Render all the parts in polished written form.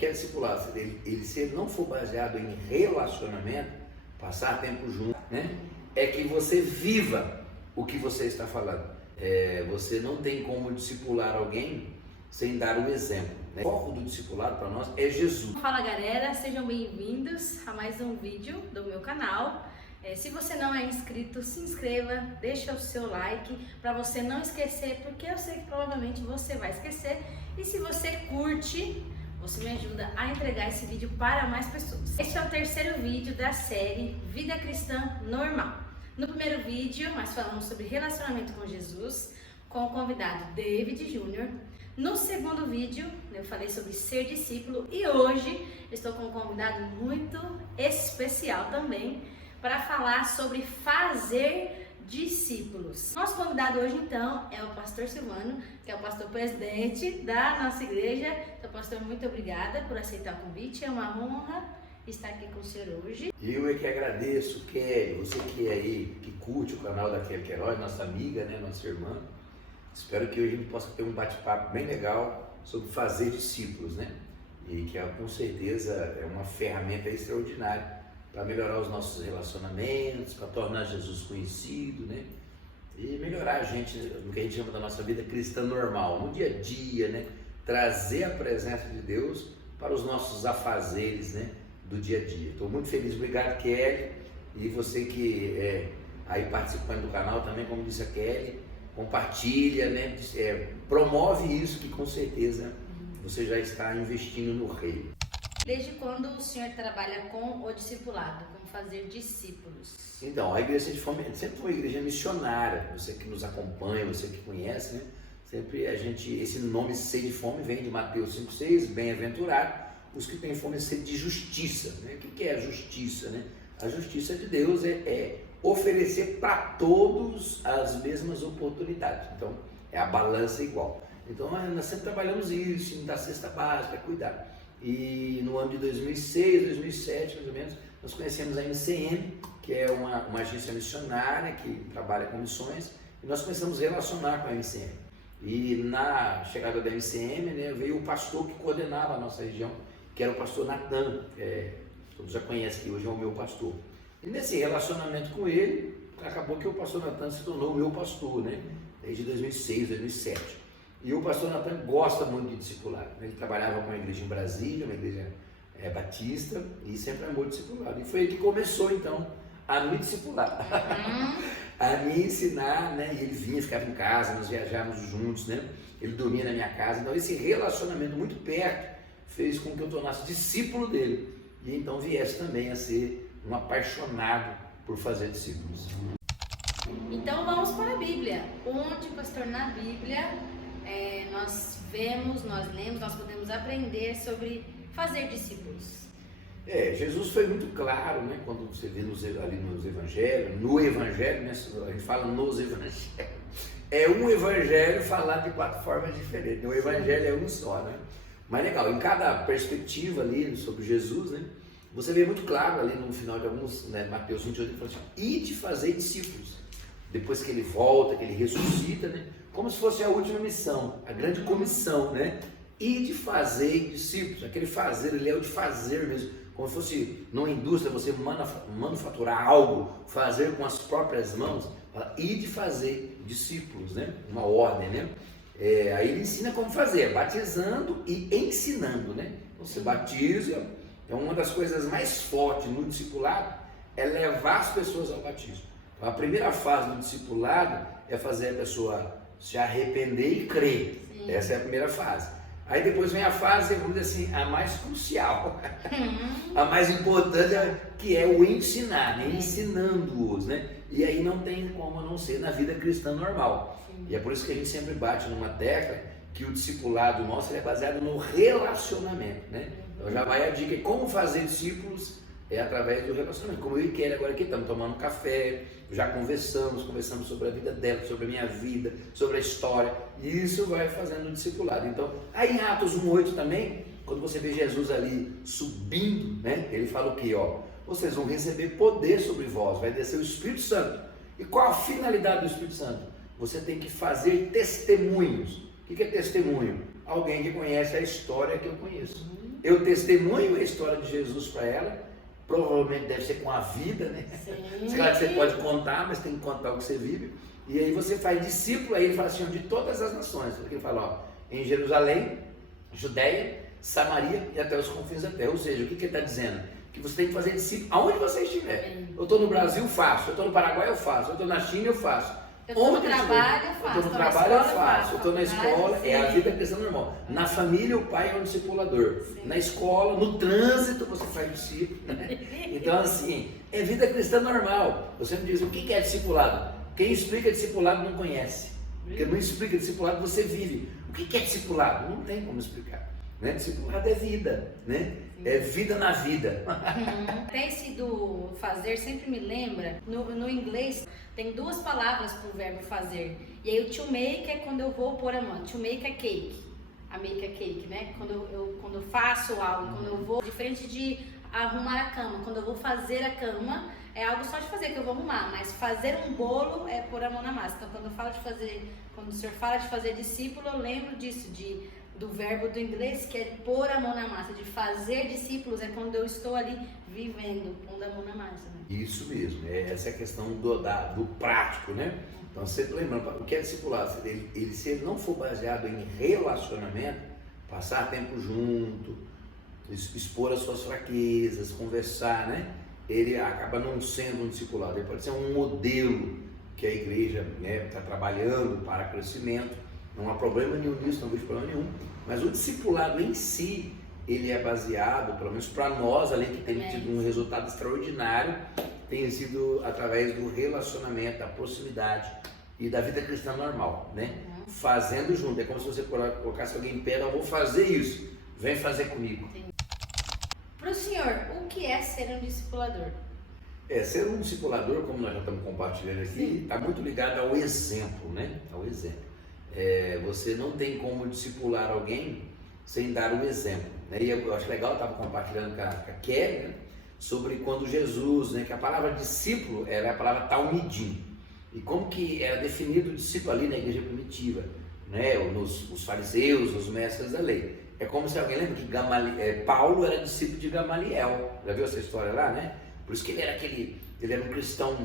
que é discipulado? Se ele não for baseado em relacionamento, passar tempo junto, né? É que você viva o que você está falando. Você não tem como discipular alguém sem dar o exemplo, né? O foco do discipulado para nós é Jesus. Fala galera, sejam bem-vindos a mais um vídeo do meu canal. Se você não é inscrito, se inscreva, deixa o seu like para você não esquecer, porque eu sei que provavelmente você vai esquecer. E se você curte, você me ajuda a entregar esse vídeo para mais pessoas. Este é o terceiro vídeo da série Vida Cristã Normal. No primeiro vídeo, nós falamos sobre relacionamento com Jesus, com o convidado David Jr. No segundo vídeo, eu falei sobre ser discípulo e hoje estou com um convidado muito especial também para falar sobre fazer discípulos. Nosso convidado hoje então é o pastor Silvano, que é o pastor presidente da nossa igreja. Então, pastor, muito obrigada por aceitar o convite, é uma honra estar aqui com o senhor hoje. Eu é que agradeço, Kelly, você que é aí, que curte o canal da Kelly Queiroz, nossa amiga, né, nossa irmã. Espero que hoje a gente possa ter um bate-papo bem legal sobre fazer discípulos, né? E que com certeza é uma ferramenta extraordinária para melhorar os nossos relacionamentos, para tornar Jesus conhecido, né? E melhorar a gente no que a gente chama da nossa vida cristã normal, no dia a dia, né? Trazer a presença de Deus para os nossos afazeres, né? Do dia a dia. Estou muito feliz, obrigado, Kelly, e você que aí participando do canal também, como disse a Kelly, compartilha, né? Promove isso que com certeza você já está investindo no reino. Desde quando o senhor trabalha com o discipulado, com fazer discípulos? Então, a Igreja de Fome sempre foi uma igreja missionária. Você que nos acompanha, você que conhece, né? Sempre esse nome Sede de Fome vem de Mateus 5,6, bem-aventurado os que têm fome e sede de justiça, né? O que é a justiça, né? A justiça de Deus é oferecer para todos as mesmas oportunidades. Então, é a balança igual. Então, nós sempre trabalhamos isso, da cesta básica, cuidar. E no ano de 2006, 2007, mais ou menos, nós conhecemos a MCM, que é uma agência missionária que trabalha com missões, e nós começamos a relacionar com a MCM. E na chegada da MCM, né, veio o pastor que coordenava a nossa região, que era o pastor Natan, todos já conhecem, que hoje é o meu pastor. E nesse relacionamento com ele, acabou que o pastor Natan se tornou o meu pastor, né? Desde 2006, 2007. E o pastor Natan gosta muito de discipulado. Ele trabalhava com a igreja em Brasília, uma igreja batista, e sempre amou discipulado. E foi ele que começou, então, a me discipular, a me ensinar, né? E ele vinha, ficava em casa, nós viajávamos juntos, né? Ele dormia na minha casa. Então, esse relacionamento muito perto fez com que eu tornasse discípulo dele. E então viesse também a ser um apaixonado por fazer discípulos. Então vamos para a Bíblia. Onde, pastor, na Bíblia nós vemos, nós lemos, nós podemos aprender sobre fazer discípulos? Jesus foi muito claro, né? Quando você vê ali nos evangelhos, no evangelho, né? A gente fala nos evangelhos, é um evangelho falado de 4 formas diferentes. O evangelho é um só, né? Mas legal, em cada perspectiva ali sobre Jesus, né? Você vê muito claro ali no final de alguns, né, Mateus 28, ele fala assim, ide fazer discípulos. Depois que ele volta, que ele ressuscita, né? Como se fosse a última missão, a grande comissão, né? Ide fazer discípulos. Aquele fazer, ele é o de fazer mesmo. Como se fosse numa indústria, você manufaturar algo, fazer com as próprias mãos. Fala, ide fazer discípulos, né? Uma ordem, né? Aí ele ensina como fazer, batizando e ensinando, né? Você batiza. Então, uma das coisas mais fortes no discipulado é levar as pessoas ao batismo. Então, a primeira fase do discipulado é fazer a pessoa se arrepender e crer. Sim. Essa é a primeira fase. Aí depois vem a fase, vamos dizer assim, a mais crucial, a mais importante, que é o ensinar, né? Ensinando-os, né? E aí não tem como não ser na vida cristã normal. Sim. E é por isso que a gente sempre bate numa tecla que o discipulado nosso é baseado no relacionamento, né? Então já vai a dica, como fazer discípulos através do relacionamento. Como eu e Kelly agora aqui estamos tomando um café, já conversamos sobre a vida dela, sobre a minha vida, sobre a história, e isso vai fazendo o discipulado. Então, aí em Atos 1:8 também, quando você vê Jesus ali subindo, né? Ele fala o quê? Vocês vão receber poder sobre vós, vai descer o Espírito Santo. E qual a finalidade do Espírito Santo? Você tem que fazer testemunhos. O que é testemunho? Alguém que conhece a história que eu conheço. eu testemunho a história de Jesus para ela, provavelmente deve ser com a vida, né? Sim. Claro que você pode contar, mas tem que contar o que você vive. E aí você faz discípulo, aí ele fala assim, de todas as nações. Ele fala, ó, em Jerusalém, Judeia, Samaria e até os confins da terra. Ou seja, o que ele está dizendo? Que você tem que fazer discípulo aonde você estiver. Eu estou no Brasil, faço. Eu estou no Paraguai, eu faço. Eu estou na China, eu faço. Eu estou no trabalho, eu faço. Eu estou no trabalho, eu faço. Eu estou na escola, é a vida cristã normal. Na família, o pai é um discipulador. Sim. Na escola, no trânsito, você faz discípulo. Né? Então, assim, é vida cristã normal. Você me diz, o que é discipulado? Quem explica discipulado não conhece. Porque não explica discipulado, você vive. O que é discipulado? Não tem como explicar. Né? Discipulado é vida, né? É vida na vida. Até esse do fazer sempre me lembra, no inglês tem duas palavras para o verbo fazer. E aí o to make é quando eu vou pôr a mão. To make é cake. A make é cake, né? Quando eu faço algo, quando eu vou, diferente de arrumar a cama. Quando eu vou fazer a cama, é algo só de fazer que eu vou arrumar. Mas fazer um bolo é pôr a mão na massa. Então quando o senhor fala de fazer discípulo, eu lembro disso, do verbo do inglês, que é pôr a mão na massa, de fazer discípulos, é quando eu estou ali vivendo, pondo a mão na massa. Né? Isso mesmo, essa é a questão do prático, né? Então, sempre lembrando, o que é discipulado? Se ele não for baseado em relacionamento, passar tempo junto, expor as suas fraquezas, conversar, né? Ele acaba não sendo um discipulado, ele pode ser um modelo que a igreja está trabalhando para crescimento. Não há problema nenhum nisso, não vejo problema nenhum. Mas o discipulado em si, ele é baseado, pelo menos para nós, além de ter tido um resultado extraordinário, tem sido através do relacionamento, da proximidade e da vida cristã normal, né? Fazendo junto. É como se você colocasse alguém em pé, eu vou fazer isso, vem fazer comigo. Para o senhor, o que é ser um discipulador? Ser um discipulador, como nós já estamos compartilhando aqui, está muito ligado ao exemplo, né? Ao exemplo. Você não tem como discipular alguém sem dar o exemplo, né? E eu acho legal, eu estava compartilhando com a Kelly, né? Sobre quando Jesus, né? Que a palavra discípulo era a palavra talmidim, e como que era definido o discípulo ali na igreja primitiva, né? Os fariseus, os mestres da lei. É como se alguém lembra que Paulo era discípulo de Gamaliel, já viu essa história lá, né? Por isso que ele era um cristão,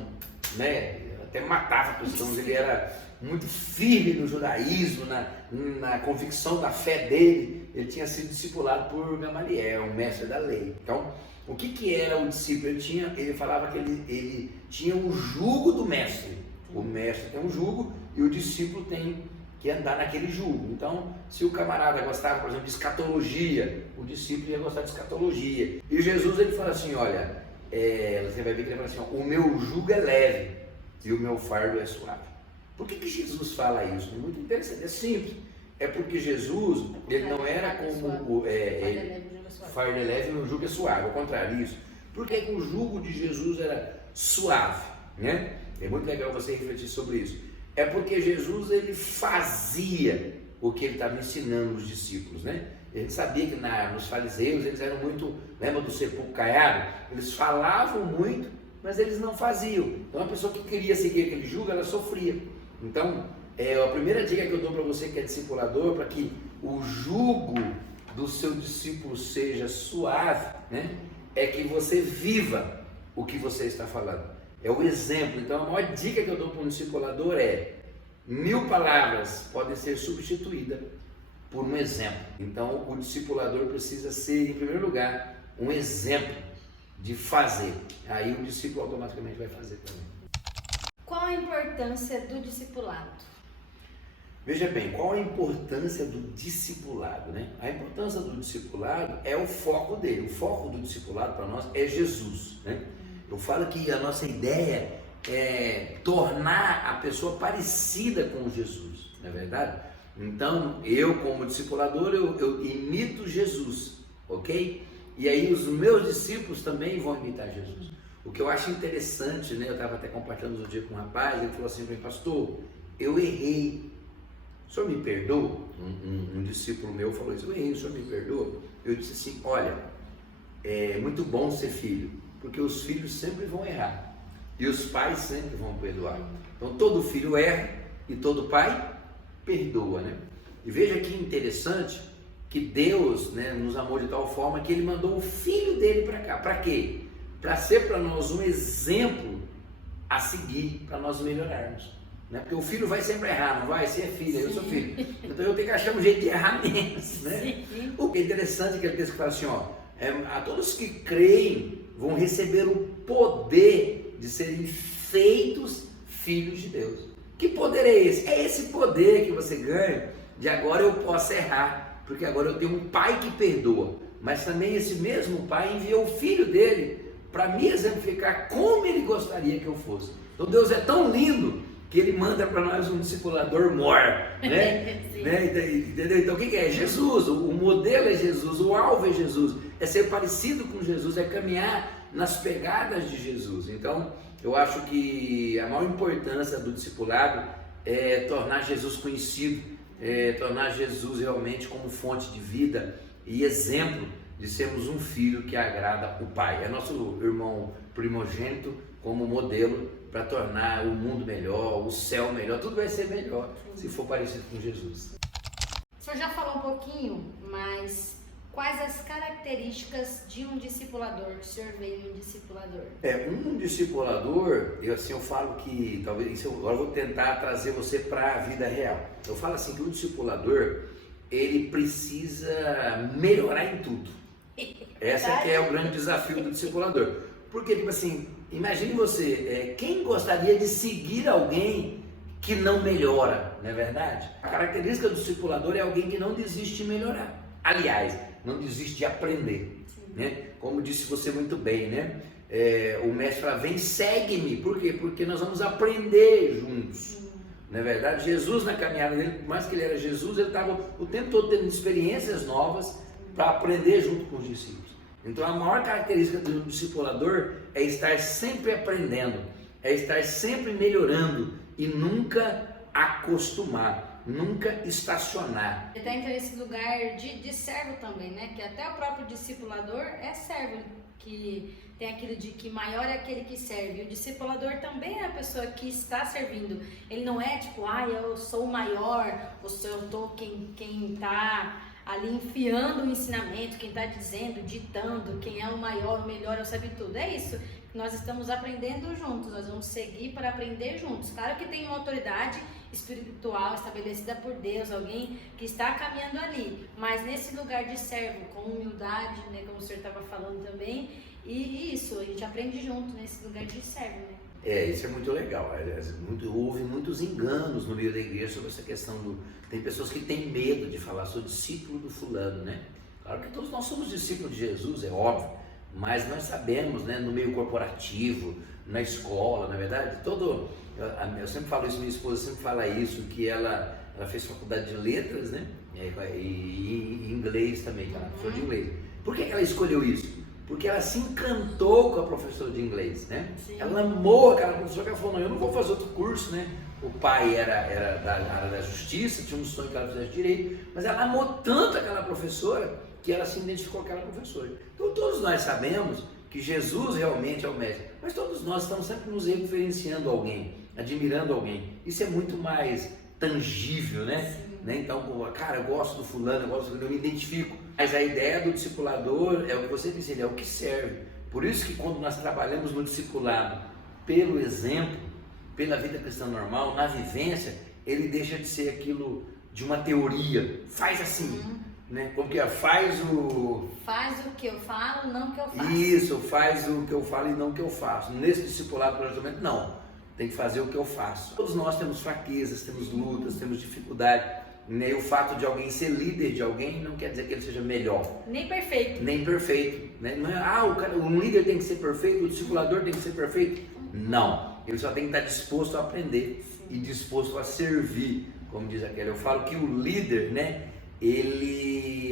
né? Até matava cristãos, ele era muito firme no judaísmo, na convicção da fé dele. Ele tinha sido discipulado por Gamaliel, um mestre da lei. Então, o que era o discípulo? Ele falava que ele tinha o jugo do mestre. O mestre tem um jugo e o discípulo tem que andar naquele jugo. Então, se o camarada gostava, por exemplo, de escatologia, o discípulo ia gostar de escatologia. E Jesus, ele fala assim, olha, você vai ver que ele fala assim, o meu jugo é leve e o meu fardo é suave. Por que Jesus fala isso? É muito interessante, é simples. É porque Jesus, ele não era como fardo é leve e o jugo é suave, ao contrário disso. Por que o jugo de Jesus era suave, né? É muito legal você refletir sobre isso. É porque Jesus, ele fazia o que ele estava ensinando os discípulos, né? A gente sabia que nos fariseus, eles eram muito, lembra do sepulcro caiado? Eles falavam muito, mas eles não faziam. Então a pessoa que queria seguir aquele jugo, ela sofria. Então, a primeira dica que eu dou para você que é discipulador, para que o jugo do seu discípulo seja suave, né? É que você viva o que você está falando. É o exemplo. Então, a maior dica que eu dou para um discipulador é: 1000 palavras podem ser substituídas por um exemplo. Então, o discipulador precisa ser, em primeiro lugar, um exemplo de fazer. Aí o discípulo automaticamente vai fazer também. Qual a importância do discipulado? Veja bem, qual a importância do discipulado, né? A importância do discipulado é o foco dele. O foco do discipulado para nós é Jesus, né? Eu falo que a nossa ideia é tornar a pessoa parecida com Jesus, não é verdade? Então, eu como discipulador, eu imito Jesus, ok? E aí os meus discípulos também vão imitar Jesus. O que eu acho interessante, né? Eu estava até compartilhando outro dia com um rapaz, ele falou assim para mim: pastor, eu errei, o senhor me perdoa? Um discípulo meu falou isso: eu errei, o senhor me perdoa? Eu disse assim: olha, é muito bom ser filho, porque os filhos sempre vão errar e os pais sempre vão perdoar. Então todo filho erra e todo pai perdoa, né? E veja que interessante que Deus, né, nos amou de tal forma que Ele mandou o Filho dele para cá. Para quê? Para ser para nós um exemplo a seguir, para nós melhorarmos. Né? Porque o filho vai sempre errar, não vai? Você é filha, eu sou filho. Então eu tenho que achar um jeito de errar menos. Né? O que é interessante é que ele texto que fala assim, ó, a todos que creem vão receber o poder de serem feitos filhos de Deus. Que poder é esse? É esse poder que você ganha de agora eu posso errar, porque agora eu tenho um pai que perdoa, mas também esse mesmo pai enviou o filho dele para me exemplificar como ele gostaria que eu fosse. Então Deus é tão lindo que Ele manda para nós um discipulador mor, né? Entendeu? Então o que é? Jesus, o modelo é Jesus, o alvo é Jesus, é ser parecido com Jesus, é caminhar nas pegadas de Jesus. Então eu acho que a maior importância do discipulado é tornar Jesus conhecido, tornar Jesus realmente como fonte de vida e exemplo de sermos um filho que agrada o Pai. É nosso irmão primogênito como modelo para tornar o mundo melhor, o céu melhor, tudo vai ser melhor se for parecido com Jesus. O senhor já falou um pouquinho, mas quais as características de um discipulador, que o senhor vê em um discipulador? Um discipulador, eu falo que, talvez, agora eu vou tentar trazer você para a vida real. Eu falo assim que o discipulador, ele precisa melhorar em tudo. Essa que é o grande desafio do discipulador. Porque, tipo assim, imagine você, quem gostaria de seguir alguém que não melhora, não é verdade? A característica do discipulador é alguém que não desiste de melhorar. Aliás, não desiste de aprender, né? Como disse você muito bem, né? O mestre fala, vem, segue-me. Por quê? Porque nós vamos aprender juntos. Não é verdade? Jesus, na caminhada dele, por mais que ele era Jesus, ele estava o tempo todo tendo experiências novas para aprender junto com os discípulos. Então a maior característica do discipulador é estar sempre aprendendo, é estar sempre melhorando e nunca acostumar, nunca estacionar. Ele está nesse lugar de servo também, né? Que até o próprio discipulador é servo, que tem aquilo de que maior é aquele que serve. O discipulador também é a pessoa que está servindo. Ele não é tipo, eu sou o maior, ou se eu tô quem está ali enfiando o ensinamento, quem está dizendo, ditando, quem é o maior, o melhor, eu sabe tudo. É isso, nós estamos aprendendo juntos, nós vamos seguir para aprender juntos. Claro que tem uma autoridade espiritual estabelecida por Deus, alguém que está caminhando ali, mas nesse lugar de servo, com humildade, né, como o senhor estava falando também, e isso, a gente aprende junto nesse lugar de servo, né? Isso é muito legal. Houve muitos enganos no meio da igreja sobre essa questão do... Tem pessoas que têm medo de falar, sou discípulo do fulano, né? Claro que todos nós somos discípulos de Jesus, é óbvio, mas nós sabemos, né, no meio corporativo, na escola, na verdade, eu sempre falo isso, minha esposa sempre fala isso, que ela fez faculdade de letras, né? E inglês também, ela é professora de inglês. Por que ela escolheu isso? Porque ela se encantou com a professora de inglês, né? Sim. Ela amou aquela professora, ela falou, não, eu não vou fazer outro curso, né? O pai era da área da justiça, tinha um sonho que ela fizesse direito, mas ela amou tanto aquela professora que ela se identificou com aquela professora. Então todos nós sabemos que Jesus realmente é o mestre, mas todos nós estamos sempre nos referenciando a alguém, admirando alguém. Isso é muito mais tangível, né? Então, cara, eu gosto do fulano, eu me identifico. Mas a ideia do discipulador é o que você disse, ele é o que serve. Por isso que quando nós trabalhamos no discipulado pelo exemplo, pela vida cristã normal, na vivência, ele deixa de ser aquilo de uma teoria. Faz assim, né? Como que é? Faz o que eu falo, não o que eu faço. Isso, faz o que eu falo e não o que eu faço. Nesse discipulado, provavelmente, não. Tem que fazer o que eu faço. Todos nós temos fraquezas, temos lutas, temos dificuldade. E o fato de alguém ser líder de alguém não quer dizer que ele seja melhor. Nem perfeito. Né? Não é, um líder tem que ser perfeito, o discipulador tem que ser perfeito. Não. Ele só tem que estar disposto a aprender e disposto a servir. Como diz aquele, eu falo que o líder, né?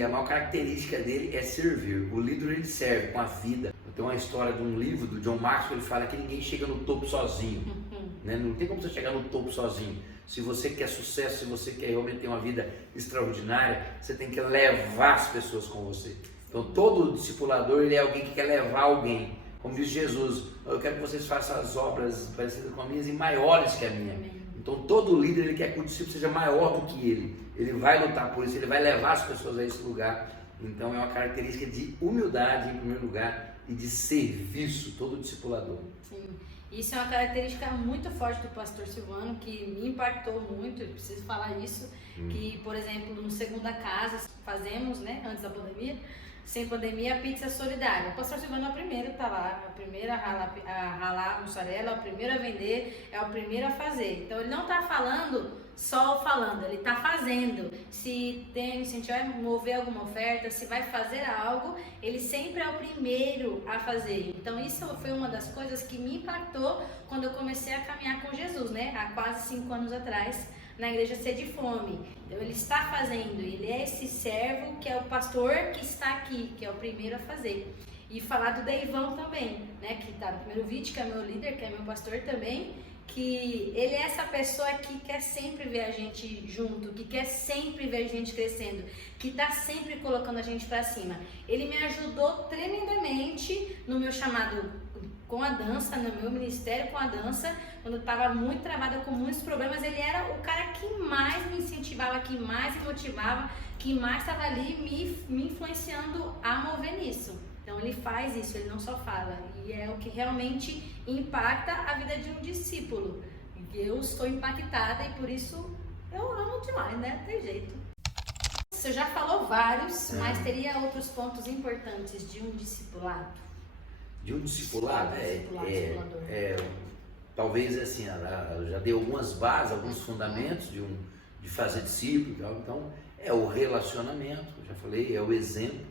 A maior característica dele é servir. O líder, ele serve com a vida. Tem uma história de um livro do John Maxwell, ele fala que ninguém chega no topo sozinho. Né? Não tem como você chegar no topo sozinho. Se você quer sucesso, se você quer realmente ter uma vida extraordinária, você tem que levar as pessoas com você. Então todo discipulador, ele é alguém que quer levar alguém. Como diz Jesus, eu quero que vocês façam as obras parecidas com as minhas e maiores que a minha. Então todo líder ele quer que o discípulo seja maior do que ele. Ele vai lutar por isso, ele vai levar as pessoas a esse lugar. Então é uma característica de humildade em primeiro lugar e de serviço, todo discipulador. Sim, isso é uma característica muito forte do pastor Silvano, que me impactou muito, eu preciso falar isso, que, por exemplo, no Segunda Casa, fazemos, né, antes da pandemia, sem pandemia, a pizza solidária. O pastor Silvano é o primeiro a estar lá, o primeiro a ralar a mussarela, é o primeiro a vender, é o primeiro a fazer. Então ele não está só falando, ele está fazendo. Se a gente vai mover alguma oferta, se vai fazer algo, ele sempre é o primeiro a fazer. Então isso foi uma das coisas que me impactou quando eu comecei a caminhar com Jesus, né? Há quase 5 anos atrás, na igreja Sede e Fome. Então ele está fazendo, ele é esse servo que é o pastor que está aqui, que é o primeiro a fazer. E falar do Deivão também, né, que está no primeiro vídeo, que é meu líder, que é meu pastor também, que ele é essa pessoa que quer sempre ver a gente junto, que quer sempre ver a gente crescendo, que está sempre colocando a gente para cima. Ele me ajudou tremendamente no meu chamado com a dança, no meu ministério com a dança, quando eu estava muito travada com muitos problemas, ele era o cara que mais me incentivava, que mais me motivava, que mais estava ali me influenciando a mover nisso. Então ele faz isso, ele não só fala, e é o que realmente impacta a vida de um discípulo. Eu estou impactada e por isso eu amo demais, né? Tem jeito. Você já falou vários, mas teria outros pontos importantes de um discipulado? De um discipulado, talvez assim, ela já deu algumas bases, alguns fundamentos de fazer discípulo e tal. Então, é o relacionamento, já falei, é o exemplo,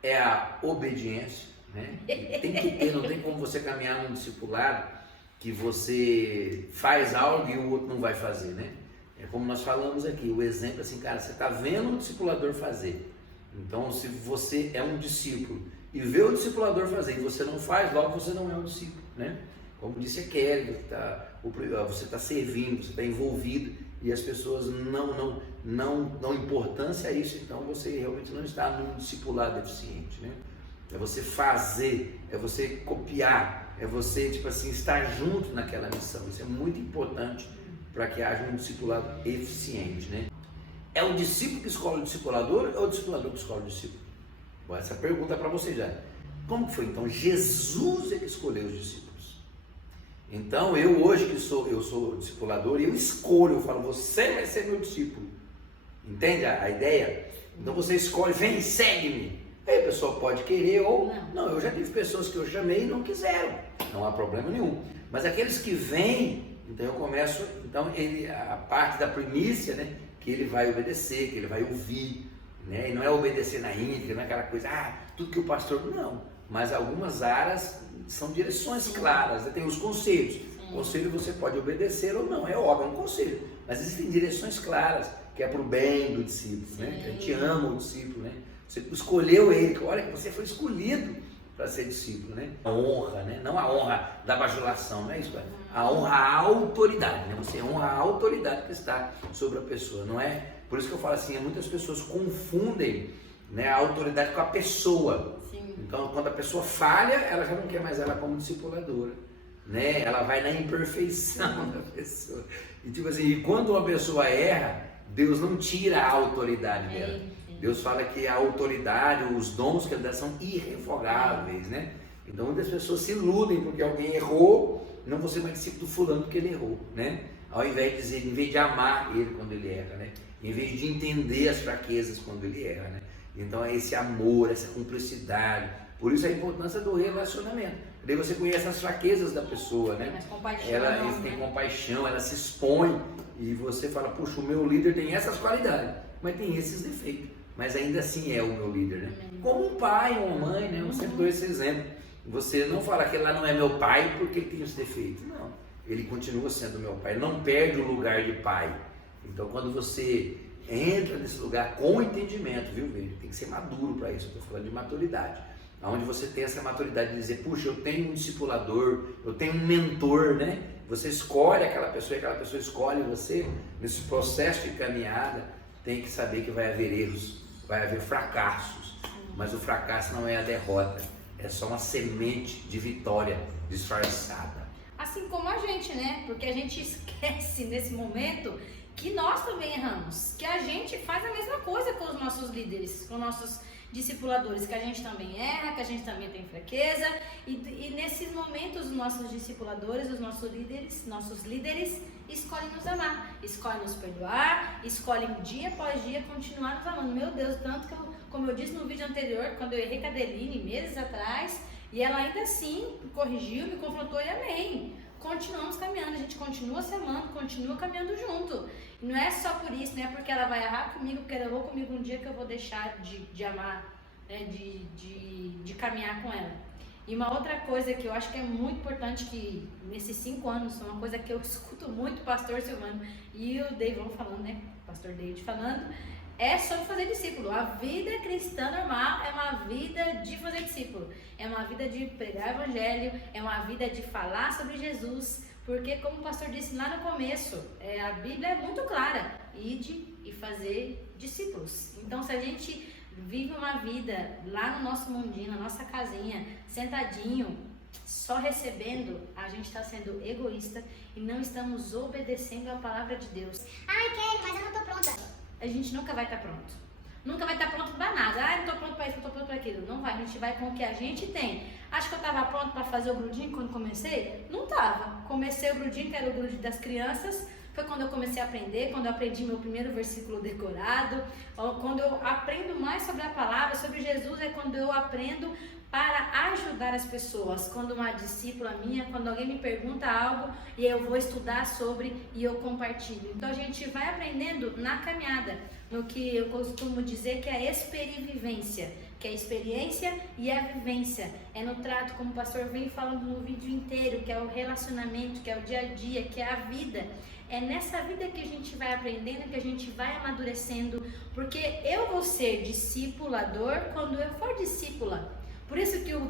é a obediência, né? E tem que ter, não tem como você caminhar num discipulado que você faz algo e o outro não vai fazer, né? É como nós falamos aqui, o exemplo assim, cara, você está vendo o discipulador fazer. Então, se você é um discípulo e vê o discipulador fazer e você não faz, logo você não é um discípulo, né? Como disse a Kelly, você está servindo, você está envolvido e as pessoas não dão importância a isso, então você realmente não está num discipulado eficiente, né? É você fazer, é você copiar, é você, tipo assim, estar junto naquela missão. Isso é muito importante para que haja um discipulado eficiente, né? É o discípulo que escolhe o discipulador ou o discipulador que escolhe o discípulo? Bom, essa pergunta é para você já. Como que foi? Então, Jesus é que escolheu os discípulos. Então, eu hoje que eu sou discipulador, eu escolho, eu falo, você vai ser meu discípulo. Entende a ideia? Então, você escolhe, vem, segue-me. Aí a pessoa pode querer ou não. Eu já tive pessoas que eu chamei e não quiseram. Não há problema nenhum. Mas aqueles que vêm, então eu começo, então a parte da primícia, né? Que ele vai obedecer, que ele vai ouvir, né? E não é obedecer na íntegra, não é aquela coisa, tudo que o pastor... Não, mas algumas áreas são direções claras, né? Tem os conselhos. O conselho você pode obedecer ou não, é óbvio, é um conselho. Mas existem direções claras, que é para o bem do discípulo, né? Que a gente ama o discípulo, né? Você escolheu ele, olha que você foi escolhido para ser discípulo, né? A honra, né? Não a honra da bajulação, não é isso? A honra à autoridade, né? Você honra a autoridade que está sobre a pessoa, não é? Por isso que eu falo assim, muitas pessoas confundem, né, a autoridade com a pessoa. Sim. Então, quando a pessoa falha, ela já não quer mais ela como discipuladora, né? Ela vai na imperfeição da pessoa. E tipo assim, e quando uma pessoa erra, Deus não tira a autoridade dela. Deus fala que a autoridade, os dons que ele dá são irrevogáveis, né? Então muitas pessoas se iludem porque alguém errou, não vou ser mais discípulo do fulano porque ele errou, né? Ao invés de dizer, em vez de amar ele quando ele erra, né? Em vez de entender as fraquezas quando ele erra, né? Então é esse amor, essa cumplicidade, por isso a importância do relacionamento. Daí você conhece as fraquezas da pessoa, né? Ela tem compaixão, ela se expõe e você fala, puxa, o meu líder tem essas qualidades, mas tem esses defeitos. Mas ainda assim é o meu líder, né? Como um pai, uma mãe, né? Eu sempre dou esse exemplo. Você não fala que lá não é meu pai porque ele tem os defeitos. Não, ele continua sendo meu pai, ele não perde o lugar de pai. Então quando você entra nesse lugar com entendimento, viu? Tem que ser maduro para isso, eu estou falando de maturidade. Onde você tem essa maturidade de dizer, puxa, eu tenho um discipulador, eu tenho um mentor, né? Você escolhe aquela pessoa e aquela pessoa escolhe você. Nesse processo de caminhada, tem que saber que vai haver erros, vai haver fracassos, mas o fracasso não é a derrota, é só uma semente de vitória disfarçada. A assim como a gente, né? Porque a gente esquece nesse momento que nós também erramos, que a gente faz a mesma coisa com os nossos líderes, com os nossos discipuladores, que a gente também erra, que a gente também tem fraqueza, e nesses momentos os nossos discipuladores, os nossos líderes escolhem nos amar, escolhem nos perdoar, escolhem dia após dia continuar nos amando. Meu Deus, tanto que como eu disse no vídeo anterior, quando eu errei com a Adeline meses atrás, e ela ainda assim me corrigiu, me confrontou e amém. Continuamos caminhando, a gente continua se amando, continua caminhando junto. E não é só por isso, não é porque ela vai errar comigo, porque ela errou comigo um dia que eu vou deixar de amar, né, de caminhar com ela. E uma outra coisa que eu acho que é muito importante, que nesses 5 anos, uma coisa que eu escuto muito o pastor Silvano e o Deivão falando, né, o pastor David falando, é sobre fazer discípulo. A vida cristã normal é uma vida de fazer discípulo, é uma vida de pregar o evangelho, é uma vida de falar sobre Jesus, porque como o pastor disse lá no começo, a Bíblia é muito clara, ide e fazer discípulos. Então se a gente vive uma vida lá no nosso mundinho, na nossa casinha, sentadinho, só recebendo, a gente está sendo egoísta e não estamos obedecendo a palavra de Deus. Ai, Kelly, mas eu não tô pronta. A gente nunca vai estar pronto. Nunca vai estar pronto para nada. Ah, não tô pronto para isso, não tô pronto para aquilo. Não vai, a gente vai com o que a gente tem. Acho que eu estava pronto para fazer o grudinho quando comecei? Não estava. Comecei o grudinho, que era o grude das crianças. Foi quando eu comecei a aprender, quando eu aprendi meu primeiro versículo decorado. Quando eu aprendo mais sobre a palavra, sobre Jesus, é quando eu aprendo para ajudar as pessoas. Quando uma discípula minha, quando alguém me pergunta algo e eu vou estudar sobre e eu compartilho. Então a gente vai aprendendo na caminhada, no que eu costumo dizer que é a experivivência, que é a experiência e a vivência. É no trato, como o pastor vem falando no vídeo inteiro, que é o relacionamento, que é o dia a dia, que é a vida. É nessa vida que a gente vai aprendendo, que a gente vai amadurecendo, porque eu vou ser discipulador quando eu for discípula. Por isso que o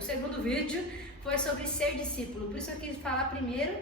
segundo vídeo foi sobre ser discípulo. Por isso eu quis falar primeiro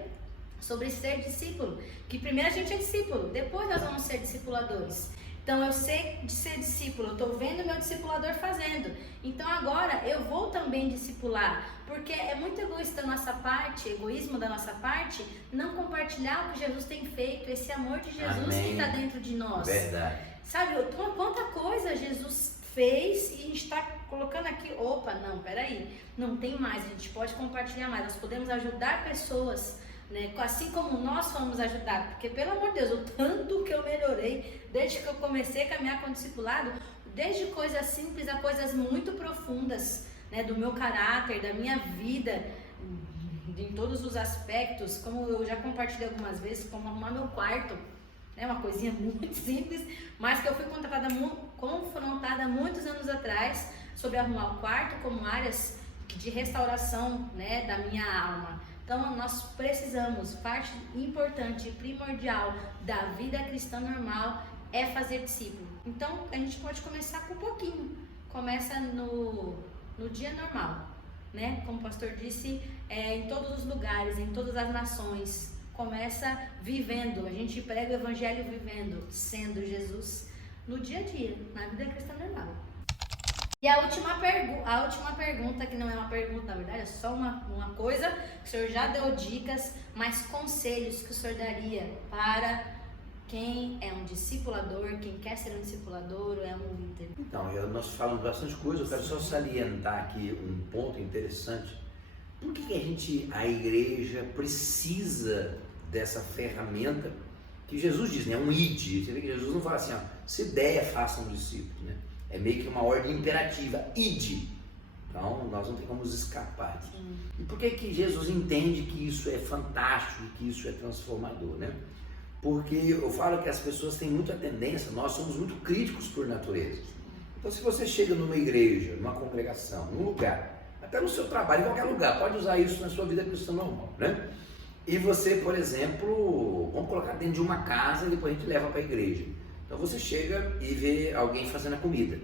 sobre ser discípulo, que primeiro a gente é discípulo, depois nós vamos ser discipuladores. Então eu sei de ser discípulo, eu estou vendo meu discipulador fazendo, então agora eu vou também discipular, porque é muito egoísta da nossa parte, egoísmo da nossa parte, não compartilhar o que Jesus tem feito, esse amor de Jesus. Amém. Que está dentro de nós. Verdade. Sabe, quanta coisa Jesus fez e a gente está colocando aqui, opa, não, peraí, não tem mais, a gente pode compartilhar mais, nós podemos ajudar pessoas, né, assim como nós fomos ajudados, porque pelo amor de Deus, o tanto que eu melhorei desde que eu comecei a caminhar com o discipulado, desde coisas simples a coisas muito profundas, né, do meu caráter, da minha vida, em todos os aspectos, como eu já compartilhei algumas vezes, como arrumar meu quarto. É uma coisinha muito simples, mas que eu fui confrontada muitos anos atrás sobre arrumar o quarto como áreas de restauração, né, da minha alma. Então nós precisamos, parte importante, primordial da vida cristã normal é fazer discípulo. Então a gente pode começar com um pouquinho, começa no dia normal, né? Como o pastor disse, em todos os lugares, em todas as nações. Começa vivendo, a gente prega o evangelho vivendo, sendo Jesus no dia a dia, na vida cristã normal. E a última pergunta, que não é uma pergunta, na verdade, é só uma coisa, que o senhor já deu dicas, mas conselhos que o senhor daria para quem é um discipulador, quem quer ser um discipulador ou é um líder? Então, nós falamos bastante coisa, eu quero só salientar aqui um ponto interessante. Por que a igreja precisa dessa ferramenta que Jesus diz, né? Um id. Você vê que Jesus não fala assim, ó, se der, faça um discípulo, né? É meio que uma ordem imperativa, ide. Então, nós não temos como escapar disso. E por que Jesus entende que isso é fantástico e que isso é transformador, né? Porque eu falo que as pessoas têm muita tendência, nós somos muito críticos por natureza. Então, se você chega numa igreja, numa congregação, num lugar, até no seu trabalho, em qualquer lugar, pode usar isso na sua vida cristã normal, né? E você, por exemplo, vamos colocar dentro de uma casa e depois a gente leva para a igreja. Então você chega e vê alguém fazendo a comida.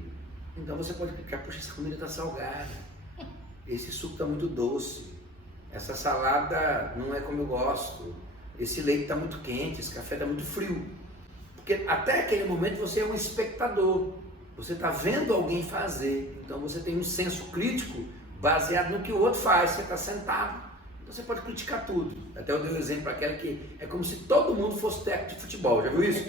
Então você pode ficar, poxa, essa comida está salgada, esse suco está muito doce, essa salada não é como eu gosto, esse leite está muito quente, esse café está muito frio. Porque até aquele momento você é um espectador, você está vendo alguém fazer, então você tem um senso crítico baseado no que o outro faz. Você está sentado, então você pode criticar tudo. Até eu dei um exemplo para aquela que é como se todo mundo fosse técnico de futebol, já viu isso?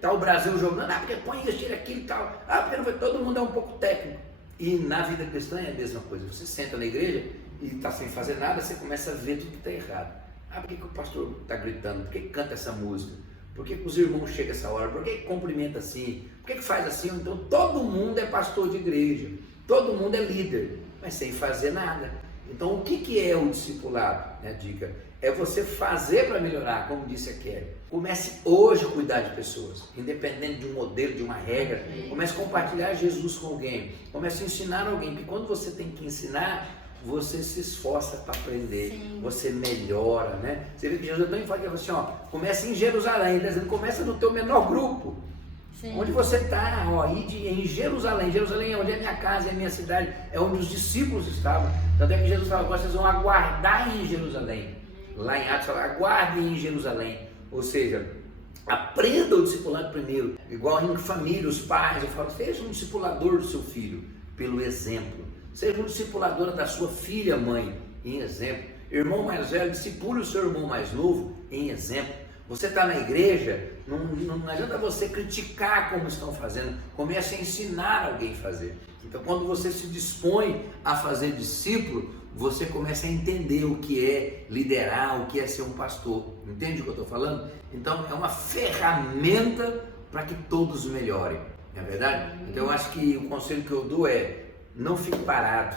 Tá o Brasil jogando, porque põe isso, tira aquilo e tal. Porque não foi, todo mundo é um pouco técnico. E na vida cristã é a mesma coisa. Você senta na igreja e está sem fazer nada, você começa a ver tudo que está errado. Por que o pastor está gritando? Por que canta essa música? Por que os irmãos chegam essa hora? Por que cumprimenta assim? Por que faz assim? Então todo mundo é pastor de igreja, todo mundo é líder, mas sem fazer nada. Então o que é o discipulado? Minha dica é você fazer para melhorar, como disse a Kelly. Comece hoje a cuidar de pessoas, independente de um modelo, de uma regra. Comece a compartilhar Jesus com alguém, comece a ensinar alguém, porque quando você tem que ensinar, você se esforça para aprender. Sim. Você melhora, né? Você vê que Jesus também fala assim, começa em Jerusalém, tá dizendo, começa no teu menor grupo. Sim. Onde você está, em Jerusalém. Jerusalém é onde é minha casa, é minha cidade, é onde os discípulos estavam. Tanto é que Jesus fala, vocês vão aguardar em Jerusalém. Lá em Atos fala, aguardem em Jerusalém. Ou seja, aprenda o discipulado primeiro. Igual em família, os pais, eu falo, seja um discipulador do seu filho, pelo exemplo. Seja um discipulador da sua filha, mãe, em exemplo. Irmão mais velho, discipule o seu irmão mais novo, em exemplo. Você está na igreja, não adianta você criticar como estão fazendo, comece a ensinar alguém a fazer. Então quando você se dispõe a fazer discípulo, você começa a entender o que é liderar, o que é ser um pastor. Entende o que eu estou falando? Então é uma ferramenta para que todos melhorem, não é verdade? Então eu acho que o conselho que eu dou é, não fique parado,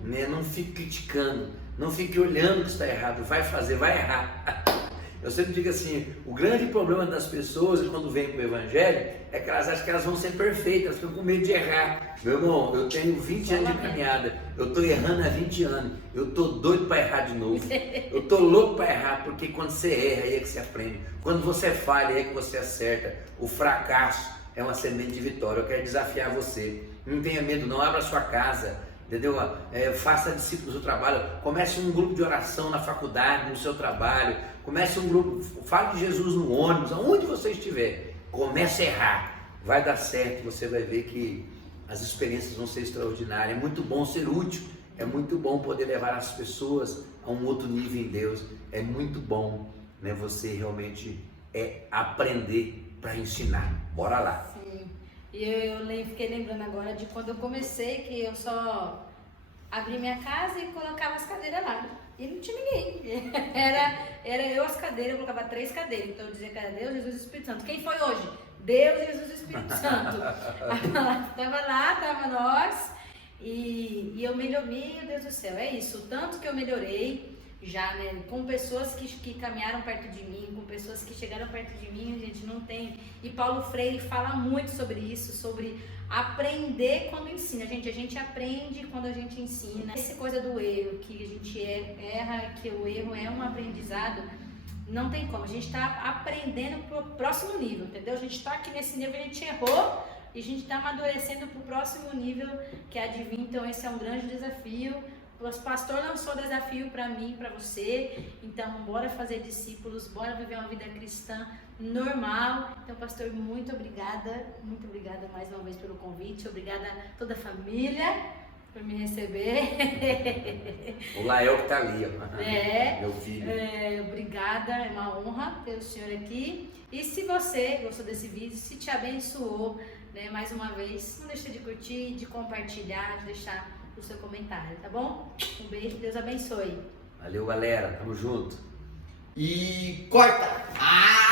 né? Não fique criticando, não fique olhando que está errado, vai fazer, vai errar. Eu sempre digo assim, o grande problema das pessoas quando vêm para o Evangelho é que elas acham que elas vão ser perfeitas, elas ficam com medo de errar. Meu irmão, eu tenho 20 anos de caminhada, eu estou errando há 20 anos, eu estou doido para errar de novo, eu estou louco para errar, porque quando você erra, aí é que você aprende, quando você falha, aí é que você acerta. O fracasso é uma semente de vitória. Eu quero desafiar você, não tenha medo não, abra sua casa, entendeu? Faça discípulos do trabalho, comece um grupo de oração na faculdade, no seu trabalho, comece um grupo, fale de Jesus no ônibus, aonde você estiver, comece a errar, vai dar certo, você vai ver que as experiências vão ser extraordinárias. É muito bom ser útil, é muito bom poder levar as pessoas a um outro nível em Deus, é muito bom, né, você realmente aprender para ensinar. Bora lá. Sim. E eu fiquei lembrando agora de quando eu comecei, que eu só abri minha casa e colocava as cadeiras lá. E não tinha ninguém. Era eu as cadeiras, eu colocava 3 cadeiras. Então eu dizia que era Deus, Jesus e Espírito Santo. Quem foi hoje? Deus, Jesus e Espírito Santo. Estava lá, estava nós. E eu melhorei, meu Deus do céu, é isso. Tanto que eu melhorei já, né, com pessoas que caminharam perto de mim, com pessoas que chegaram perto de mim, a gente não tem. E Paulo Freire fala muito sobre isso, sobre aprender quando ensina. A gente aprende quando a gente ensina. Essa coisa do erro, que a gente erra, que o erro é um aprendizado, não tem como. A gente está aprendendo para o próximo nível, entendeu? A gente está aqui nesse nível, a gente errou e a gente está amadurecendo para o próximo nível que é de vir. Então esse é um grande desafio. O pastor lançou desafio para mim, para você. Então bora fazer discípulos, bora viver uma vida cristã normal. Então pastor, muito obrigada mais uma vez pelo convite. Obrigada a toda a família por me receber. O Lael que está ali, ó. Meu filho. Obrigada, é uma honra ter o senhor aqui. E se você gostou desse vídeo, se te abençoou, né, mais uma vez, não deixe de curtir, de compartilhar, de deixar o seu comentário, tá bom? Um beijo, Deus abençoe. Valeu, galera, tamo junto. E corta!